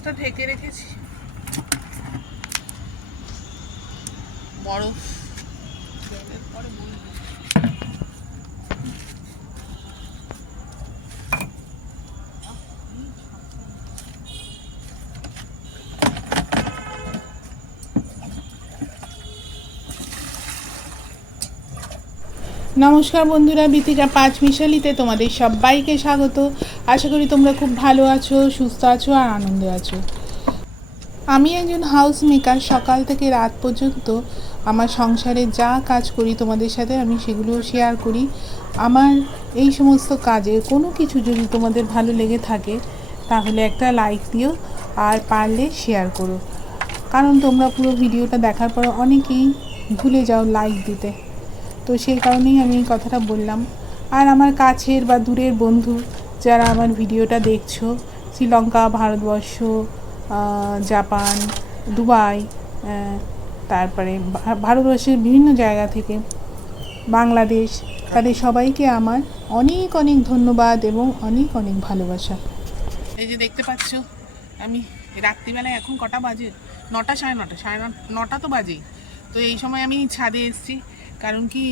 মাছটা ঢেকে রেখেছি বরফ জলের পরে বলব। নমস্কার বন্ধুরা, বিতিকা পাঁচ মিশালিতে তোমাদের সবাইকে স্বাগত। আশা করি তোমরা খুব ভালো আছো, সুস্থ আছো আর আনন্দে আছো। আমি একজন হাউস মেকার সকাল থেকে রাত পর্যন্ত আমার সংসারে যা কাজ করি তোমাদের সাথে আমি সেগুলো শেয়ার করি। আমার এই সমস্ত কাজে কোনো কিছু যদি তোমাদের ভালো লেগে থাকে, তাহলে একটা লাইক দিও আর পারলে শেয়ার করো। কারণ তোমরা পুরো ভিডিওটা দেখার পর অনেকেই ভুলে যাও লাইক দিতে। তো সেই কারণেই আমি এই কথাটা বললাম। আর আমার কাছের বা দূরের বন্ধু যারা আমার ভিডিওটা দেখছ, শ্রীলঙ্কা, ভারতবর্ষ জাপান, দুবাই তারপরে ভারতবর্ষের বিভিন্ন জায়গা থেকে বাংলাদেশ, তাদের সবাইকে আমার অনেক অনেক ধন্যবাদ এবং অনেক অনেক ভালোবাসা। এই যে দেখতে পাচ্ছ, আমি রাত্রিবেলায় এখন কটা বাজে? নটা সাড়ে নটা সাড়ে নটা তো বাজেই। তো এই সময় আমি ছাদে এসেছি। কারণ কি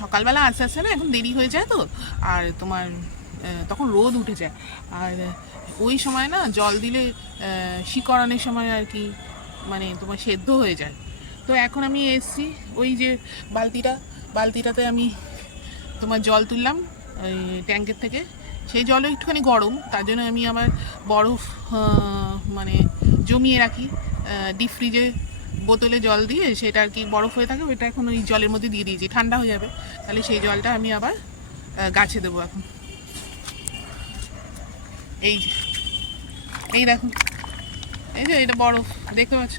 সকালবেলা আস্তে আস্তে না, এখন দেরি হয়ে যায় তো, আর তোমার তখন রোদ উঠে যায়। আর ওই সময় না, জল দিলে শিকড়ানোর সময় আর কি মানে তোমার সেদ্ধ হয়ে যায়। তো এখন আমি এসছি, ওই যে বালতিটা, বালতিটাতে আমি তোমার জল তুললাম ওই ট্যাঙ্কের থেকে। সেই জলও একটুখানি গরম, তার জন্য আমি আবার বরফ মানে জমিয়ে রাখি ডিপ ফ্রিজে বোতলে জল দিয়ে সেটা আর কি বরফ হয়ে থাকে ওইটা এখন ওই জলের মধ্যে দিয়ে দিয়েছি। ঠান্ডা হয়ে যাবে। তাহলে সেই জলটা আমি আবার গাছে দেবো এখন। এই যে, এই দেখো। এই যে, এটা বরফ, দেখতে পাচ্ছ?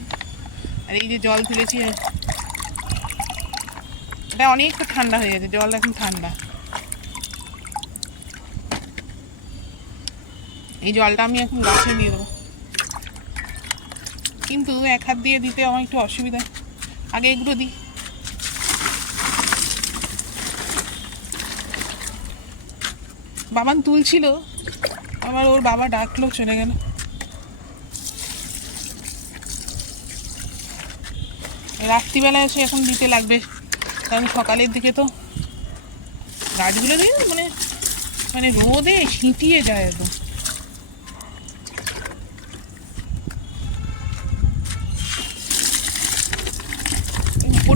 আর এই যে জল তুলেছি এটা অনেকটা ঠান্ডা হয়ে গেছে জল এখন ঠান্ডা। এই জলটা আমি এখন গাছে দিয়ে দেবো। কিন্তু এক হাত দিয়ে দিতে আমার একটু অসুবিধা। আগে এগুলো দিই। বাবান তুলছিল, আবার ওর বাবা ডাকলো, চলে গেল। রাত্রিবেলা এসে এখন দিতে লাগবে। কারণ সকালের দিকে তো গাছগুলো দিয়ে মানে মানে রোদে ছিটিয়ে যায় একদম।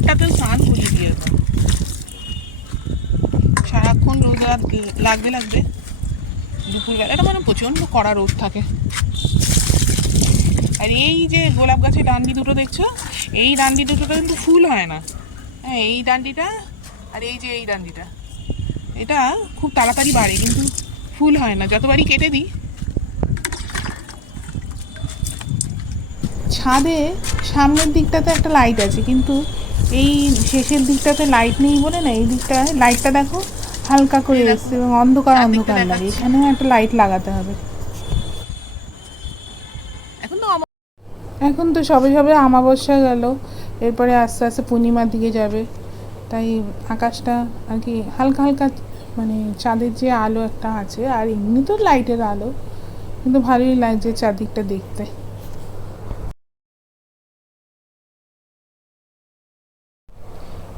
উপরটাতে স্নান করিয়ে দিয়ে দাও সারাক্ষণ রোদ লাগবে লাগবে। দুপুরবেলা, এটা মানে প্রচণ্ড কড়া রোদ থাকে। আর এই যে গোলাপ গাছের ডান্ডি দুটো দেখছ? এই ডান্ডি দুটোটা কিন্তু ফুল হয় না। হ্যাঁ এই ডান্ডিটা আর এই যে এই ডান্ডিটা। এটা খুব তাড়াতাড়ি বাড়ে, কিন্তু ফুল হয় না। যতবারই কেটে দিই। ছাদে সামনের দিকটাতে একটা লাইট আছে, কিন্তু এই শেষের দিকটাতে লাইট নেই বলে না এই দিকটায় লাইটটা দেখো হালকা করে এসছে এবং অন্ধকার অন্ধকার লাগে। এখানেও একটা লাইট লাগাতে হবে। এখন তো এখন তো সবে সবে আমাবস্যা গেল এরপরে আস্তে আস্তে পূর্ণিমার দিকে যাবে। তাই আকাশটা আর কি হালকা হালকা মানে চাঁদের যে আলো একটা আছে আর এমনি তো লাইটের আলো কিন্তু ভালোই লাগছে চারদিকটা দেখতে।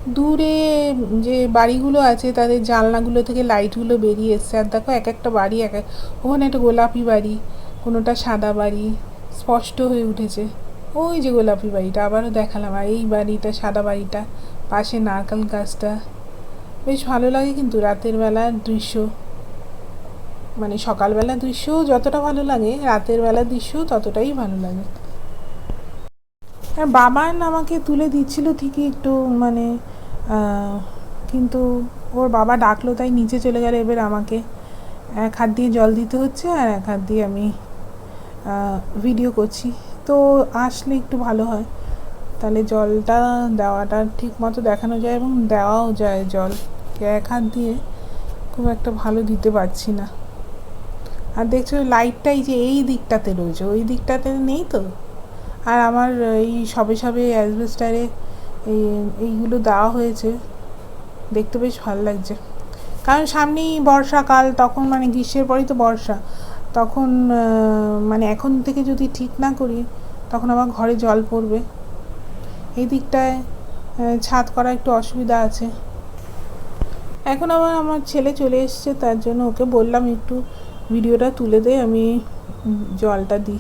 দূরে যে বাড়িগুলো আছে, তাদের জানলাগুলো থেকে লাইটগুলো বেরিয়ে এসছে। আর দেখো, এক একটা বাড়ি, এক এক ওখানে একটা গোলাপি বাড়ি, কোনোটা সাদা বাড়ি, স্পষ্ট হয়ে উঠেছে। ওই যে গোলাপি বাড়িটা, আবারও দেখালাম। আর এই বাড়িটা, সাদা বাড়িটা, পাশে নারকেল গাছটা। বেশ ভালো লাগে কিন্তু রাতের বেলার দৃশ্য। মানে সকালবেলার দৃশ্যও যতটা ভালো লাগে, রাতের বেলার দৃশ্যও ততটাই ভালো লাগে। আর বাবান আমাকে তুলে দিচ্ছিল ঠিকই একটু মানে কিন্তু ওর বাবা ডাকলো, তাই নিচে চলে গেল এবার আমাকে। এক হাত দিয়ে জল দিতে হচ্ছে আর এক হাত দিয়ে আমি ভিডিও করছি। তো আসলে একটু ভালো হয়। তাহলে জলটা দেওয়াটা ঠিক মতো দেখানো যায় এবং দেওয়াও যায় জল। এক হাত দিয়ে খুব একটা ভালো দিতে পারছি না। আর দেখছ লাইটটাই যে এই দিকটাতে রয়েছে, ওই দিকটাতে নেই তো? আর আমার এই সবে সবে অ্যাসবেস্টারে এই, এইগুলো দেওয়া হয়েছে। দেখতে বেশ ভালো লাগছে। কারণ সামনেই বর্ষাকাল, তখন মানে গ্রীষ্মের পরেই তো বর্ষা। তখন মানে এখন থেকে যদি ঠিক না করি, তখন আমার ঘরে জল পড়বে। এই দিকটায় ছাদ করা একটু অসুবিধা আছে। এখন আবার আমার ছেলে চলে এসছে, তার জন্য ওকে বললাম একটু ভিডিওটা তুলে দে, আমি জলটা দিই।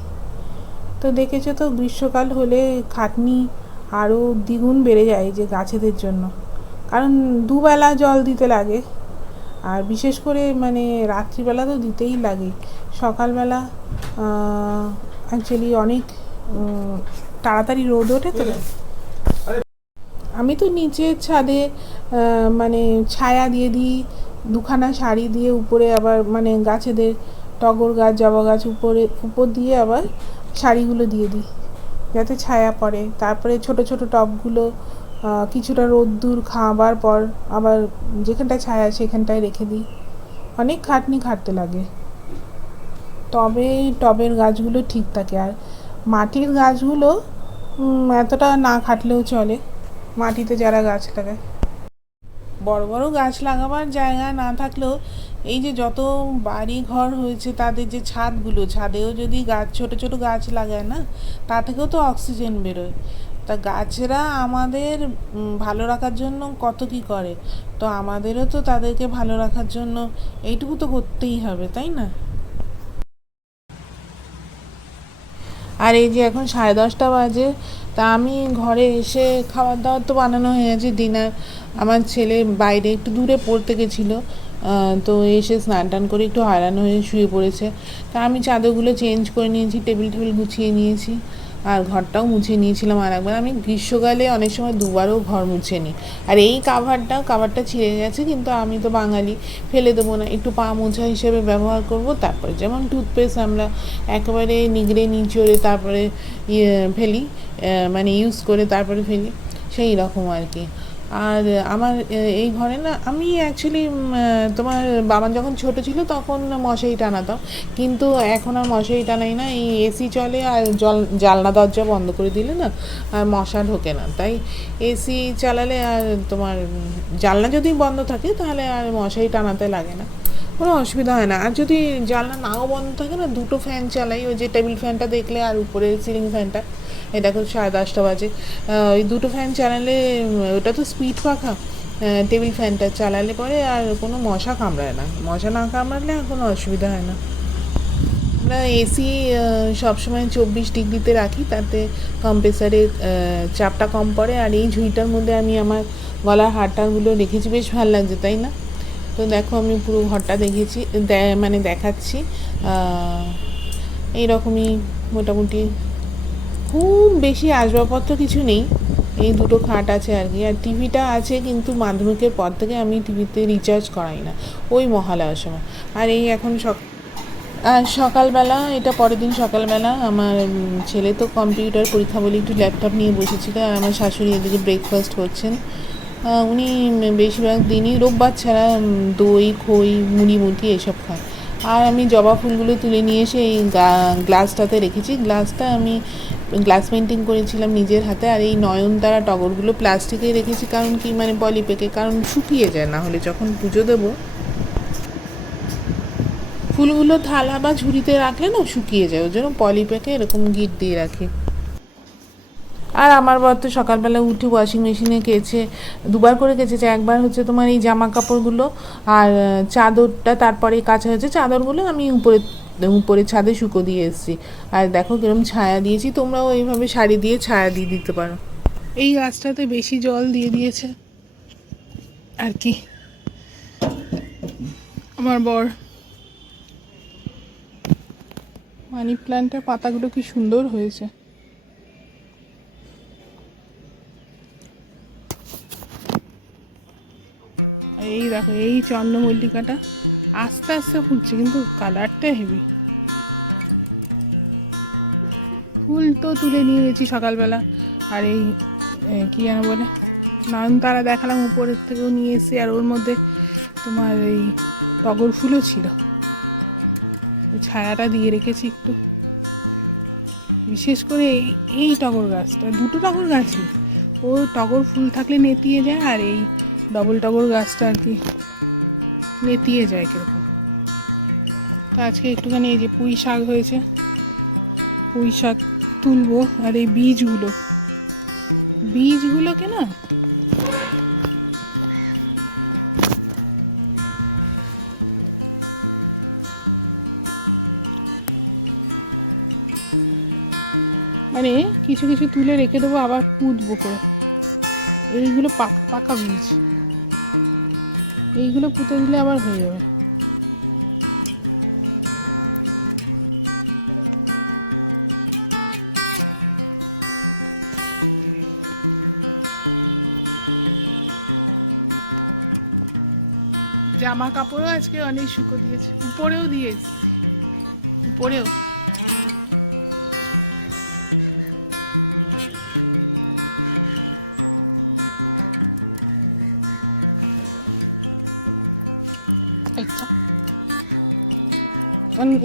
তো দেখেছ তো, গ্রীষ্মকাল হলে খাটনি আরও দ্বিগুণ বেড়ে যায় যে গাছেদের জন্য। কারণ দুবেলা জল দিতে লাগে, আর বিশেষ করে মানে রাত্রিবেলা তো দিতেই লাগে। সকালবেলা অ্যাকচুয়ালি অনেক তাড়াতাড়ি রোদ ওঠে তো। আমি তো নিচের ছাদে মানে ছায়া দিয়ে দিই, দুখানা শাড়ি দিয়ে উপরে আবার মানে গাছেদের টগর গাছ, জবা গাছ উপরে, উপর দিয়ে আবার শাড়িগুলো দিয়ে দিই, যাতে ছায়া পড়ে। তারপরে ছোট ছোট টবগুলো কিছুটা রোদ্দুর খাওয়াবার পর আবার যেখানটায় ছায়া সেখানটায় রেখে দিই। অনেক খাটনি খাটতে লাগে। তবে টবের গাছগুলো ঠিক থাকে। আর মাটির গাছগুলো এতটা না খাটলেও চলে, মাটিতে যারা গাছ লাগায়। বড় বড় গাছ লাগাবার জায়গা না থাকলেও এই যে যত বাড়ি ঘর হয়েছে, তাদের যে ছাদগুলো, ছাদেও যদি গাছ, ছোট ছোট গাছ লাগায় না, তা থেকেও তো অক্সিজেন বেরোয়। তা গাছেরা আমাদের ভালো রাখার জন্য কত কি করে? তো আমাদেরও তো তাদেরকে ভালো রাখার জন্য এইটুকু তো করতেই হবে, তাই না? আর এই যে এখন সাড়ে দশটা বাজে, তা আমি ঘরে এসে খাবার দাবার তো বানানো হয়ে গেছে, ডিনার। আমার ছেলে বাইরে একটু দূরে পড়তে গেছিল তো এসে স্নান টান করে একটু হয়রান হয়ে শুয়ে পড়েছে। তা আমি চাদরগুলো চেঞ্জ করে নিয়েছি টেবিল টেবিল গুছিয়ে নিয়েছি আর ঘরটাও মুছে নিয়েছিলাম আর একবার। আমি গ্রীষ্মকালে অনেক সময় দুবারও ঘর মুছে নিই আর এই কাভারটা কাভারটা ছিঁড়ে গেছে কিন্তু আমি তো বাঙালি, ফেলে দেবো না। একটু পা মোছা হিসেবে ব্যবহার করব, তারপরে যেমন টুথপেস্ট আমরা একেবারে নিগড়ে নিচড়ে তারপরে ইয়ে ফেলি মানে ইউজ করে তারপরে ফেলি, সেই রকম আর কি। আর আমার এই ঘরে না, আমি অ্যাকচুয়ালি তোমার বাবা যখন ছোট ছিল তখন মশারি টানাতাম। কিন্তু এখন আর মশারি টানাই না, এই এসি চলে আর জল, জানলা দরজা বন্ধ করে দিলে না আর মশা ঢোকে না। তাই এসি চালালে আর তোমার, জানলা যদি বন্ধ থাকে তাহলে আর মশারি টানাতে লাগে না। কোনো অসুবিধা হয় না। আর যদি জানলা নাও বন্ধ থাকে না, দুটো ফ্যান চালাই, ওই যে টেবিল ফ্যানটা দেখলে আর উপরে সিলিং ফ্যানটা এই দেখো সাড়ে দশটা বাজে। ওই দুটো ফ্যান চালালে ওটা তো স্পিড পাখা। টেবিল ফ্যানটা চালালে পরে আর কোনো মশা কামড়ায় না। মশা না কামড়ালে আর কোনো অসুবিধা হয় না। আমরা এসি সবসময় চব্বিশ ডিগ্রিতে রাখি, তাতে কম্প্রেসারের চাপটা কম পড়ে। আর এই ঝুঁইটার মধ্যে আমি আমার গলার হারটাগুলো রেখেছি, বেশ ভালো লাগছে, তাই না? তো দেখো, আমি পুরো ঘরটা দেখেছি মানে দেখাচ্ছি। এই রকমই মোটামুটি খুব বেশি আসবাবপত্র কিছু নেই। এই দুটো খাট আছে আর কি। আর টিভিটা আছে কিন্তু মাধ্যমিকের পর থেকে আমি টিভিতে রিচার্জ করাই না, ওই মহালয়ার সময়। আর এই এখন সক, আর সকালবেলা, এটা পরের দিন সকালবেলা আমার ছেলে তো কম্পিউটার পরীক্ষা বলে একটু ল্যাপটপ নিয়ে বসেছিল আর আমার শাশুড়ি এদিকে ব্রেকফাস্ট করছেন। উনি বেশিরভাগ দিনই রোববার ছাড়া দই, খই, মুড়ি মুটি এসব খায়। আর আমি জবা ফুলগুলো তুলে নিয়ে এসে এই গ্লাসটাতে রেখেছি। গ্লাসটা আমি গ্লাস পেন্টিং করেছিলাম নিজের হাতে আর এই নয়নতারা টগরগুলো প্লাস্টিকে রেখেছি কারণ কি মানে পলিপ্যাকে কারণ শুকিয়ে যায় না হলে যখন পুজো দেবো। ফুলগুলো থালা বা ঝুড়িতে রাখলে না শুকিয়ে যায়, ওই জন্য পলিপ্যাকে এরকম গিট দিয়ে রাখি। আর আমার বর তো সকালবেলা উঠে ওয়াশিং মেশিনে কেচে দুবার করে কেচেছে একবার হচ্ছে তোমার এই জামা কাপড়গুলো আর চাদরটা, তারপরে কাছা হয়েছে চাদরগুলো আমি উপরে উপরে ছাদে শুকো দিয়ে এসেছি। আর দেখো কিরম ছায়া দিয়েছি, তোমরাও এইভাবে শাড়ি দিয়ে ছায়া দিয়ে দিতে পারো। এই গাছটাতে বেশি জল দিয়ে দিয়েছে। আর কি? আমার বর। মানি প্ল্যান্টের পাতাগুলো কি সুন্দর হয়েছে। এই দেখো, এই চন্দ্রমল্লিকাটা আস্তে আস্তে ফুটছে, কিন্তু কালারটা হেভি ফুল তো তুলে নিয়ে গেছি সকালবেলা, আর এই কি যেন বলে, নয়নতারা দেখালাম, উপরের থেকেও নিয়ে এসে আর ওর মধ্যে তোমার এই টগর ফুলও ছিল। ছায়াটা দিয়ে রেখেছি একটু। বিশেষ করে এই টগর গাছটা, দুটো টগর গাছই ও টগর ফুল থাকলে নেতিয়ে যায়, আর এই ডবল টগর গাছটা আর কি নেতিয়ে যায় কীরকম। তো আজকে একটুখানি এই যে পুঁই শাক হয়েছে, পুঁই শাক তুলবো আর এই বীজগুলো। বীজগুলোকে না মানে কিছু কিছু তুলে রেখে দেবো, আবার পুঁতবো করে। এইগুলো পাক- পাকা বীজ। এইগুলো পুঁতে দিলে আবার হয়ে যাবে। জামা কাপড়ও আজকে অনেক শুকো দিয়েছে। উপরেও দিয়েছে উপরেও?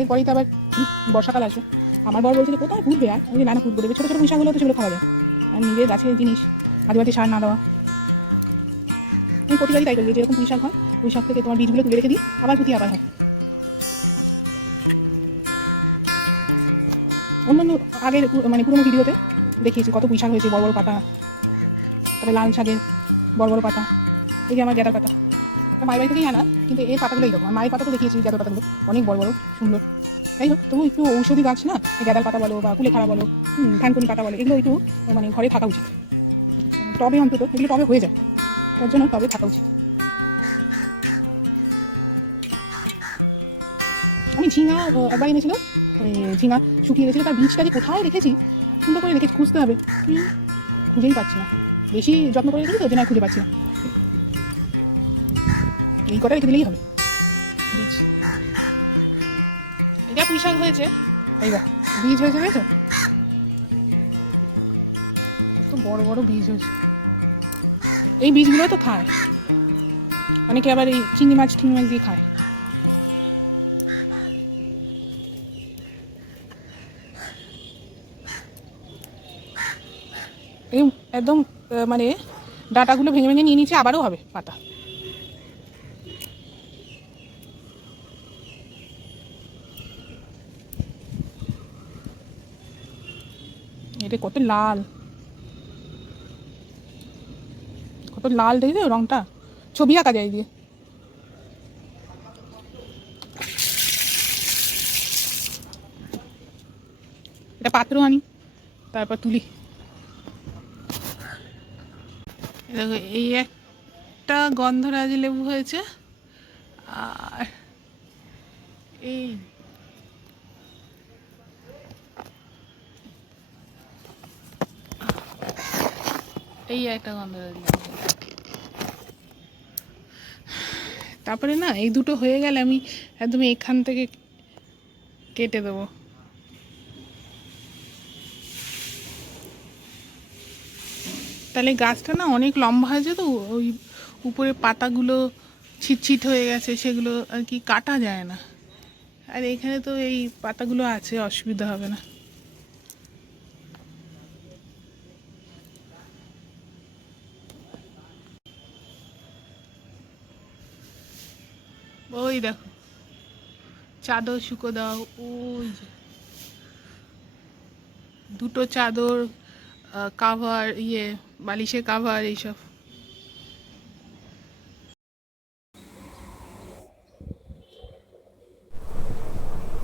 এরপরেই তো আবার বর্ষাকাল আছে। আমার বর বলছিল, কোথায় পুঁতবে আর? আমি না না পুঁতবো দেবে ছোটো ছোটো পুঁশাকগুলো তো সেগুলো খাওয়া যায়। আর নিজের গাছের জিনিস, আদিবাসী সার না দেওয়া। আমি প্রতিবারই তাই করি যেরকম পুঁই শাক হয়, পুঁই শাক থেকে তোমার বীজগুলো তুলে রেখে দিই, আবার পুঁতি আবার হয়। অন্যান্য আগের মানে পুরোনো ভিডিওতে দেখিয়েছি কত পুঁই শাক হয়েছে, বড় বড় পাতা। তারপরে লাল শাকের বড় বড় পাতা। এই যে আমার গ্যাদার পাতা। মায়ের বাড়ি থেকেই আনা, কিন্তু এর পাতাগুলো এইরকম মায়ের পাতা তো দেখিয়েছি গ্যাদার পাতাগুলো। অনেক বড় বড়, সুন্দর। যাই হোক, তবু একটু ঔষধি গাছ না? গ্যাদার পাতা বলো বা কুলেখাড়া বলো, হুম থানকুনি পাতা বলো, এগুলো একটু মানে ঘরে থাকা উচিত। টবে অন্তত, এগুলো টবে হয়ে যায়। তার জন্য টবে থাকা উচিত। আমি ঝিঙা একবার এনেছিল, ওই ঝিঙা শুকিয়ে গেছিল, তার বীজটা যে কোথায় রেখেছি, সুন্দর করে রেখে খুঁজতে হবে। খুঁজেই পাচ্ছি না। বেশি যত্ন করে রেখেছি তো জন্য খুঁজে পাচ্ছি না। এই কটা রেখে দিলেই হবে। বীজ। এটা পুঁই শাক হয়েছে। এই দেখ বীজ হয়েছে দেখেছ কত বড় বড় বীজ হয়েছে। এই বীজগুলো তো খায়। অনেকে আবার এই চিংড়ি মাছ টিংড়ি মাছ দিয়ে খায়। এই একদম মানে ডাটাগুলো ভেঙে ভেঙে নিয়ে নিচ্ছে আবারও হবে পাতা। এটা কত লাল। কত লাল দেখবে রংটা? ছবি আঁকা যায় দিয়ে। এটা পাত্র আনি, তারপর তুলি। দেখো, এই একটা গন্ধরাজ লেবু হয়েছে, আর এই এই একটা হয়েছে। তারপরে না, এই দুটো হয়ে গেলে আমি একদম এখান থেকে কেটে দেবো। তাহলে গাছটা না অনেক লম্বা হয়েছে তো, ওই উপরে পাতাগুলো ছিটছিট হয়ে গেছে, সেগুলো আর কি কাটা যায় না। আর এখানে তো এই পাতাগুলো আছে, অসুবিধা হবে না। ওই দেখো চাদর শুকো দাও, ওই দুটো চাদর কাভার ইয়ে বালিশের কাভার এইসব।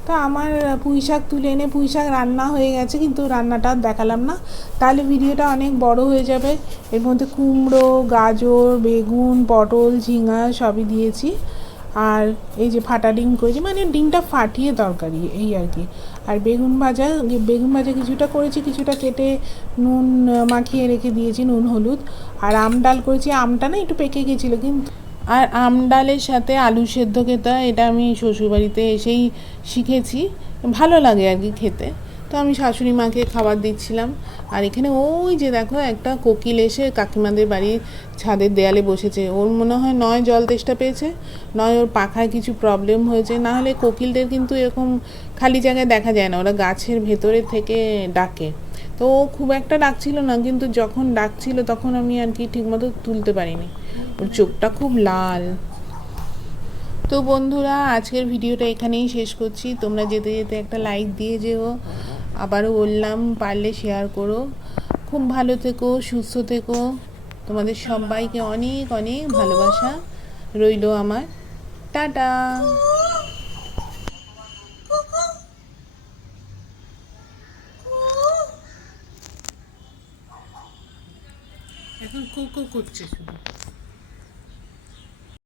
তো আমার পুঁই শাক তুলে এনে পুঁই শাক রান্না হয়ে গেছে, কিন্তু রান্নাটা দেখালাম না। তাহলে ভিডিওটা অনেক বড় হয়ে যাবে। এর মধ্যে কুমড়ো, গাজর, বেগুন, পটল, ঝিঙা সবই দিয়েছি। আর এই যে ফাটা ডিম করেছি মানে ডিমটা ফাটিয়ে তরকারি, এই আর কি। আর বেগুন ভাজা বেগুন ভাজা কিছুটা করেছি, কিছুটা কেটে নুন মাখিয়ে রেখে দিয়েছি, নুন, হলুদ। আর আম ডাল করেছি, আমটা না একটু পেকে গেছিল, কিন্তু আর আম ডালের সাথে আলু সেদ্ধ খেতে এটা আমি শ্বশুরবাড়িতে এসেই শিখেছি। ভালো লাগে আর কি খেতে। তো আমি শাশুড়ি মাকে খাবার দিচ্ছিলাম। আর এখানে ওই যে দেখো, একটা কোকিল এসে কাকিমাদের বাড়ির ছাদের দেয়ালে বসেছে। ওর মনে হয় নয় জল তেষ্টা পেয়েছে, নয় ওর পাখায় কিছু প্রবলেম হয়েছে। না হলে কোকিলদের কিন্তু এরকম খালি জায়গায় দেখা যায় না, ওরা গাছের ভেতরে থেকে ডাকে। তো ও খুব একটা ডাকছিল না, কিন্তু যখন ডাকছিল তখন আমি আর কি ঠিকমতো তুলতে পারিনি। ওর চোখটা খুব লাল। তো বন্ধুরা, আজকের ভিডিওটা এখানেই শেষ করছি। তোমরা যেতে যেতে একটা লাইক দিয়ে যেও। আবারও বললাম, পারলে শেয়ার করো। খুব ভালো থেকো, সুস্থ থেকো। তোমাদের সবাইকে অনেক অনেক ভালোবাসা রইল আমার। টাটা! এখন কো কো করছে শুধু।